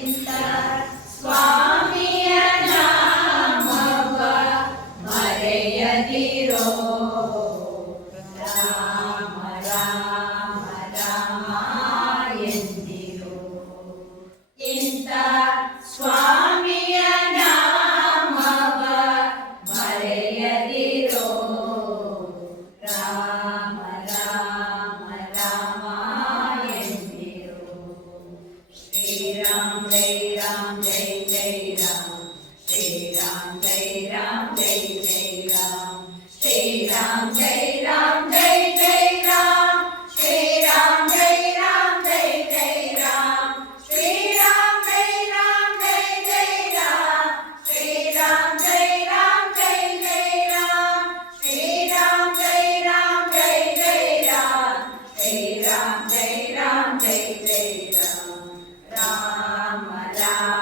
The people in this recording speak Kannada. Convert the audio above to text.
ಇಂಥ ಸ್ವಾಮಿಯ ನಾಮವ ಮರೆಯದಿರೋ ರಾಮ ರಾಮ ರಾಮ ಎಂದಿರೋ ಇಂಥ ಸ್ವಾಮಿಯ ನಾಮವ ಮರೆಯದಿರೋ ರಾಮ ರಾಮ ರಾಮ ಎಂದಿರೋ ಶ್ರೀರಾಮ ಜೈ ರಾಮ ಜೈ ಜೈ ರಾಮ ಶ್ರೀರಾಮ ಜೈ ರಾಮ ಜೈ ಜೈ ರಾಮ ಶ್ರೀರಾಮ ಜೈ ರಾಮ ಜೈ ಜೈ ರಾಮ ಶ್ರೀರಾಮ ಜೈ ರಾಮ ಜೈ ಜೈ ರಾಮ ಶ್ರೀರಾಮ ಜೈ ರಾಮ ಜೈ ಜೈ ರಾಮ ಶ್ರೀರಾಮ ಜೈ ರಾಮ ಜೈ ಜೈ ರಾಮ ಶ್ರೀರಾಮ ಜೈ ರಾಮ ಜೈ ಜೈ ರಾಮ ಶ್ರೀರಾಮ ಜೈ ರಾಮ ಜೈ ಜೈ ರಾಮ ರಾಮ ರಾಮ